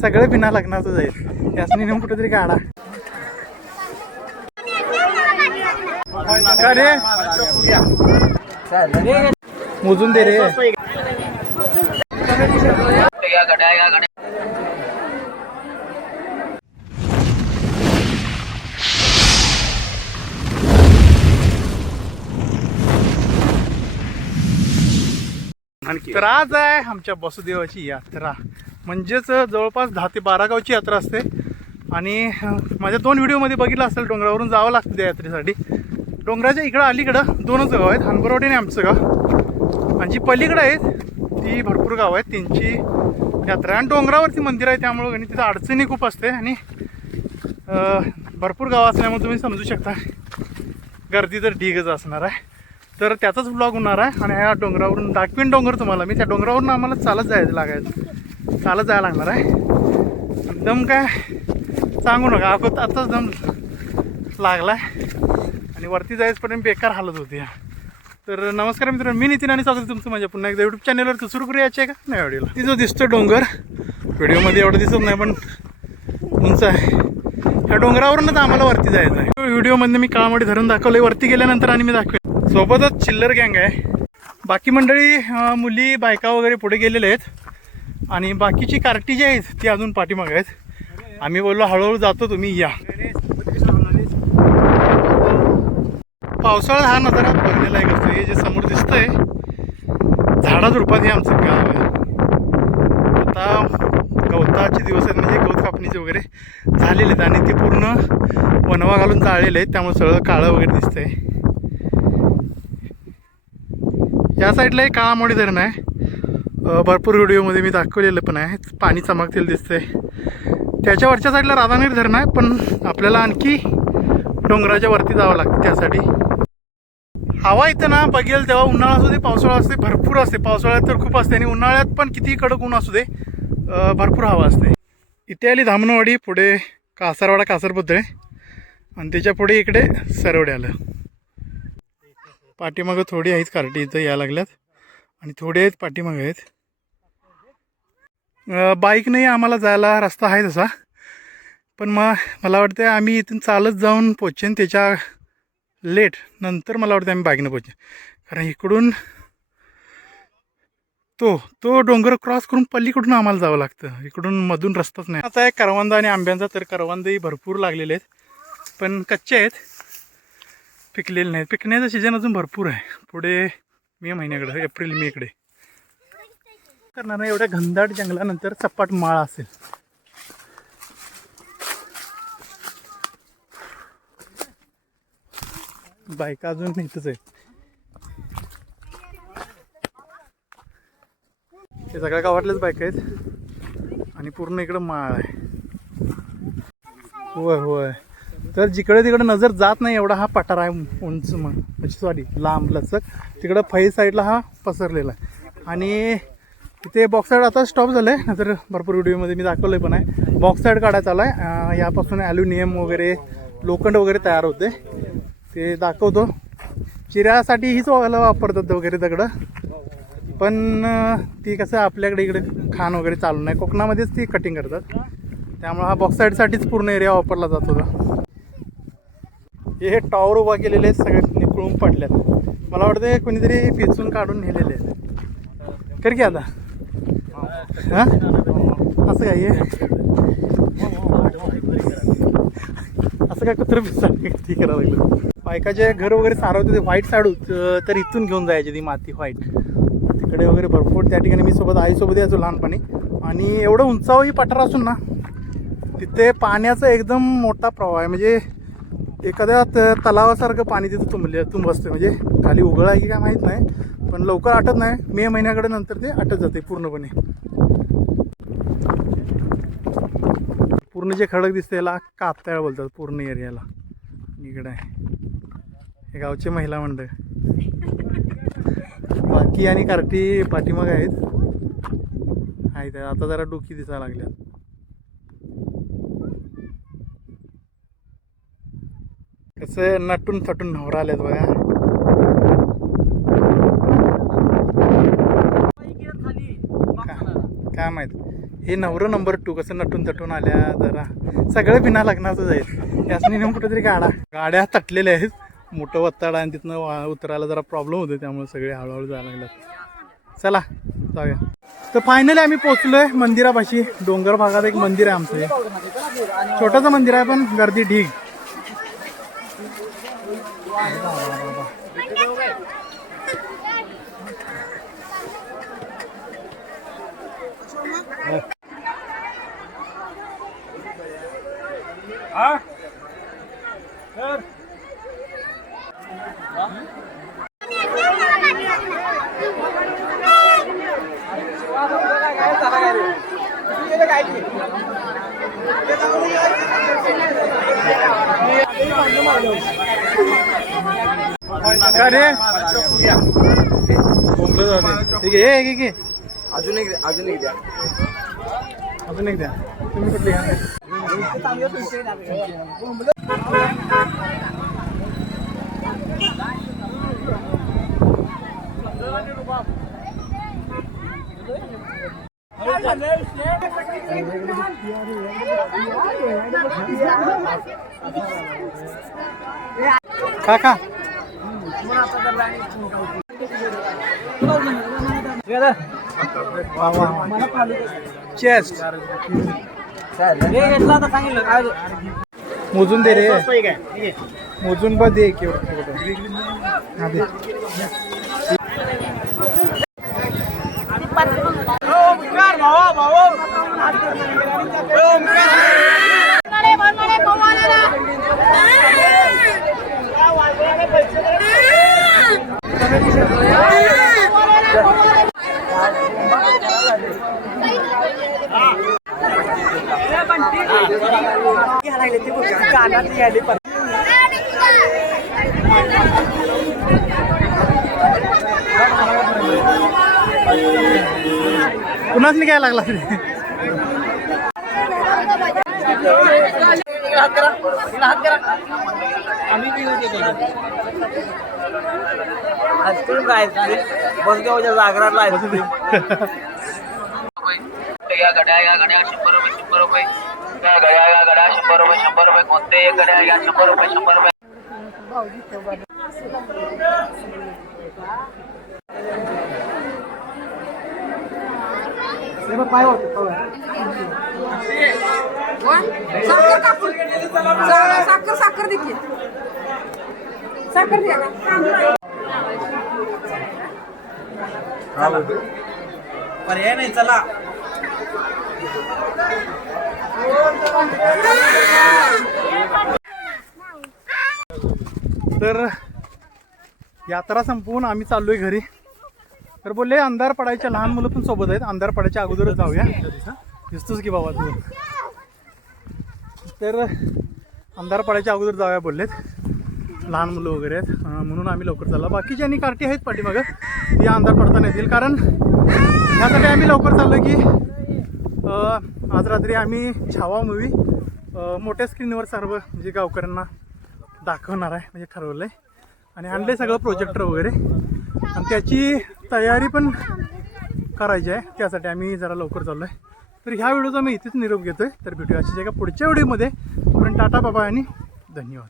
सगळे बिना लग्नाचं जाईल. यासनी नेऊन कुठेतरी काढा. रे? मोजून दे रे. तर आज आहे आमच्या वसुदेवाची यात्रा. म्हणजेच जवळपास दहा ते बारा गावची यात्रा असते. आणि माझ्या दोन व्हिडिओमध्ये बघितलं असेल डोंगरावरून जावं लागतं त्या यात्रेसाठी. डोंगराच्या इकडं अलीकडं दोनच गाव आहेत हनबरवाडी आणि आमचं गाव. आणि जी पलीकडं आहेत ती भरपूर गाव आहेत त्यांची यात्रा. आणि डोंगरावरती मंदिर आहे त्यामुळं आणि तिथं अडचणी खूप असते. आणि भरपूर गाव असल्यामुळे तुम्ही समजू शकता गर्दी तर ढीगच असणार आहे. तर त्याचाच ब्लॉग होणार आहे. आणि ह्या डोंगरावरून दाखवीन डोंगर तुम्हाला. मी त्या डोंगरावरून आम्हाला चालत जायचं लागायचं. चालत जायला लागणार आहे. दम काय? सांगू नका अगोद आताच दम लागला आणि वरती जायचपर्यंत बेकार हालत होती तर नमस्कार मित्रांनो मी नितीन आणि स्वागत तुमचं माझ्या पुन्हा एकदा यूट्यूब चॅनलवर तर सुरू करू आहे का? नाही व्हिडिओला ती जो दिसतो डोंगर व्हिडिओमध्ये एवढं दिसत नाही पण उंच आहे. ह्या डोंगरावरूनच आम्हाला वरती जायचं आहे. व्हिडिओमध्ये मी काळामध्ये धरून दाखवलंय. वरती गेल्यानंतर आणि मी दाखवेन. सोबतच चिल्लर गँग आहे. बाकी मंडळी मुली बायका वगैरे पुढे गेलेले आहेत. आणि बाकीची कार्टी जी आहेत ती अजून पाठीमागे आहेत. आम्ही बोललो हळूहळू जातो तुम्ही या. पावसाळा हा नजारा बघण्यालायक असतो. हे जे समोर दिसतंय झाडाझुडपात हे आमचं गाव आहे. आता गवताचे दिवस आहेत म्हणजे गवत कापणीचे वगैरे झालेले आहेत आणि ते पूर्ण वनवा घालून जाळलेले आहेत. त्यामुळे सगळं काळं वगैरे दिसतंय. या साईडला एक काळामोडी धरण आहे. भरपूर व्हिडिओमध्ये मी दाखवलेलं पण आहे. पाणी चमकतील दिसतंय. त्याच्यावरच्या साईडला राधानीर धरण आहे पण आपल्याला आणखी डोंगराच्या वरती जावं लागतं त्यासाठी. हवा इथं ना बघेल तेव्हा उन्हाळा असू दे पावसाळा असते भरपूर असते. पावसाळ्यात तर खूप असते आणि उन्हाळ्यात पण किती कडक ऊन असू दे भरपूर हवा असते. इथे आली धामणवाडी पुढे कासारवाडा कासरपुतळे आणि त्याच्या पुढे इकडे सरवडे आलं. पाठीमागं थोडी आहेत कार्टी इथं यायला लागल्यात. आणि थोडे आहेत पाठीमागं आहेत. बाईकनेही आम्हाला जायला रस्ता आहे तसा. पण मग मला वाटतं आम्ही इथून चालत जाऊन पोचेन त्याच्या लेट नंतर मला वाटतं आम्ही बाईकनं पोचेन कारण इकडून तो तो डोंगर क्रॉस करून पलीकडून आम्हाला जावं लागतं. इकडून मधून रस्ताच नाही. आता आहे करवंदा आणि आंब्यांचा तर करवंदही भरपूर लागलेले आहेत. पण कच्चे आहेत. पिकलेले नाहीत. पिकण्याचा सीझन अजून भरपूर आहे. पुढे मे महिन्याकडे एप्रिल मे इकडे करणार नाही एवढ्या घनदाट जंगलानंतर सपाट माळ असेल. बायका अजून इथंच आहे हे सगळ्या गावातल्याच बायका आहेत. आणि पूर्ण इकडं माळ आहे. होय होय. तर जिकडे तिकडे नजर जात नाही एवढा हा पठार आहे उंच मग म्हणजे सॉरी लांब लचक. तिकडं फै साईडला हा पसरलेला आहे. आणि तिथे बॉक्साईड आता स्टॉप झालं आहे नंतर भरपूर व्हिडिओमध्ये मी दाखवलं पण आहे. बॉक्साईड काढायचा आला आहे यापासून ॲल्युमिनियम वगैरे लोखंड वगैरे तयार होते. ते दाखवतो. चिऱ्यासाठी हीच वाला वापरतात वगैरे दगडं. पण ती कसं आपल्याकडे इकडे खाण वगैरे चालू नाही. कोकणामध्येच ती कटिंग करतात. त्यामुळे हा बॉक्साईडसाठीच पूर्ण एरिया वापरला जात होता. हे टॉवर उभा केलेले आहेत सगळे निकळून पडल्यात मला वाटतं कोणीतरी पिचून काढून नेलेले आहेत. कर की आता. हां? असं काय असं काय कुत्र ती करावं लागलं? बायकाचे घर वगैरे सारवते ते व्हाईट साडू तर इथून घेऊन जायची ती माती व्हाईट तिकडे वगैरे भरपूर त्या ठिकाणी मी सोबत आईसोबत यायचो लहानपणी. आणि एवढं उंचावही पठार असून ना तिथे पाण्याचा एकदम मोठा प्रवाह आहे. म्हणजे एखाद्या त- तलावासारखं पाणी तिथं तुंबले तुंब असते म्हणजे खाली उघड आहे की काय माहीत नाही पण लवकर आटत नाही. मे महिन्याकडे नंतर ते आटत जाते पूर्णपणे. पूर्ण जे खडक दिसते याला कातळ बोलतात पूर्ण एरियाला. इकडे आहे. हे गावचे महिला मंडळ. बाकी आणि कार्टी पाठीमाग आहेत. आहेत आता जरा डोकी दिसायला लागल्या कसं नटून थटून नवरा आल्यात बघा का- काय माहीत. हे नवरं नंबर टू कसं नटून तटून आल्या जरा. सगळं बिना लग्नाचंच आहे यासनी नेऊन कुठेतरी गाडा गाड्या तटलेल्या आहेत. मोठं वत्ताड आणि तिथनं वा- उतरायला जरा प्रॉब्लेम होतो त्यामुळे सगळे हळूहळू जायला लागलं चला जाऊया. तर फायनली आम्ही पोचलोय मंदिरापाशी. डोंगर भागात एक मंदिर आहे आमचं. हे. छोटंसं मंदिर आहे पण गर्दी ढीग. काय रे बोंबलं ठीक आहे अजून एक अजून एक द्या। अजून एक द्या। तुम्ही कुठली घ्या? Kakak. Cheers. घेतला तर सांगितलं काय? मोजून दे रे मोजून बघ दे. हा पवाराला कानात यायले पण पुन्हाच नाही घ्यायला लागला रे हात करा हिला हात करा आम्ही बी होते आईस्क्रीम काय? बसगावच्या जागराला आईस्क्रीम. या घड्या या घड्या शंभर रुपये शंभर रुपये या घड्या या घड्या शंभर रुपये शंभर रुपये कोणते एक गड्या या शंभर रुपये शंभर रुपये साखर कापून साखर साखर साखर देखील साखर द्या ना पर्याय नाही चला. तर यात्रा संपवून आम्ही चाललोय घरी. तर बोलले अंधार पडायच्या लहान मुलं पण सोबत आहेत. अंधार पडायच्या अगोदरच जाऊया. दिसतोच की बाबा तू. तर अंधार पडायच्या अगोदर जाऊया बोललेत. लहान मुलं वगैरे आहेत. म्हणून आम्ही लवकर चाललो. बाकीच्या आणि कार्टी आहेत पाठीमागं ती अंधार पडताना येतील. कारण ह्यासाठी आम्ही लवकर चाललो की आज रात्री आम्ही छावा मूवी मोठ्या स्क्रीनवर सर्व म्हणजे गावकऱ्यांना दाखवणार आहे म्हणजे ठरवलं आहे आणि आणले सगळं प्रोजेक्टर वगैरे. आणि त्याची तयारी पण करायची आहे त्यासाठी आम्ही जरा लवकर चाललो आहे तर ह्या व्हिडिओचा मी इथेच निरोप घेतो आहे तर भेटूया अशीच एका पुढच्या व्हिडिओमध्ये. पण टाटा बाबा आणि धन्यवाद.